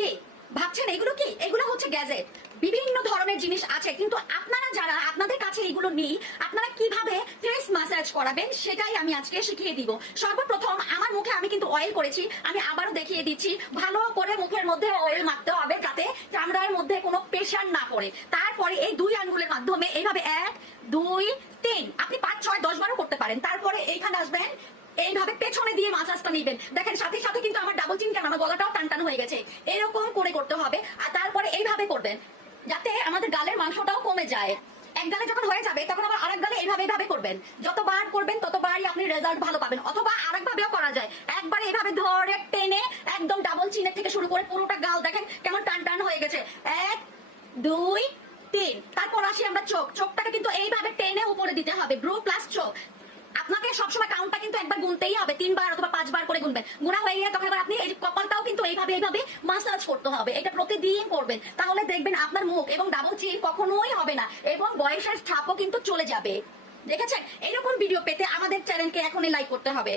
কি ভাবছেন এগুলো কি? এগুলো হচ্ছে গ্যাজেট, বিভিন্ন ধরনের জিনিস আছে, কিন্তু আপনারা যারা আপনাদের কাছে এগুলো নেই, আপনারা কিভাবে ফেস ম্যাসাজ করাবেন সেটাই আমি আজকে শিখিয়ে দিব। সর্বপ্রথম আমার মুখে আমি কিন্তু অয়েল করেছি, আমি আবারও দেখিয়ে দিচ্ছি। ভালো করে মুখের মধ্যে অয়েল মাখতে হবে যাতে চামড়ার মধ্যে কোনো প্রেশার না পড়ে। তারপরে এই 2 আঙ্গুলের মাধ্যমে এইভাবে 1 2 3 আপনি 5 6 10 বারও করতে পারেন। তারপরে এইখানে আসবেন, এইভাবে পেছনে দিয়ে মাসাজটা নিবেন। দেখেন সাথে সাথে কিন্তু আমার ডাবল চিন কেন, আমার গলাটাও টান হয়ে গেছে। এরকম করে করতে হবে। আর তারপরে এইভাবে করবেন যাতে আমাদের গালের মাংসটাও কমে যায়। এক গালে যখন হয়ে যাবে তখন আবার আরেক গালে এইভাবে করবেন। যতবার করবেন ততবারই আপনি রেজাল্ট ভালো পাবেন। অথবা আরেক ভাবেও করা যায়, একবার এইভাবে ধরে টেনে একদম ডাবল চিনের থেকে শুরু করে পুরোটা গাল দেখেন কেমন টান হয়ে গেছে। 1 2 3। তারপর আসি আমরা চোখটাকে কিন্তু এইভাবে টেনে উপরে দিতে হবে, ব্রু প্লাস চোখ। আপনাকে সবসময় কাউন্টটা কিন্তু একবার গুনতেই হবে, 3 বার অথবা 5 বার করে গুনবেন। গুণা হয়ে গিয়ে তখন আবার আপনি এই কপালটাও কিন্তু এইভাবে মাসাজ করতে হবে। এটা প্রতিদিন করবেন, তাহলে দেখবেন আপনার মুখ এবং ডাবল চিন কখনোই হবে না এবং বয়সের ছাপও কিন্তু চলে যাবে। দেখেছেন? এরকম ভিডিও পেতে আমাদের চ্যানেলকে এখনই লাইক করতে হবে।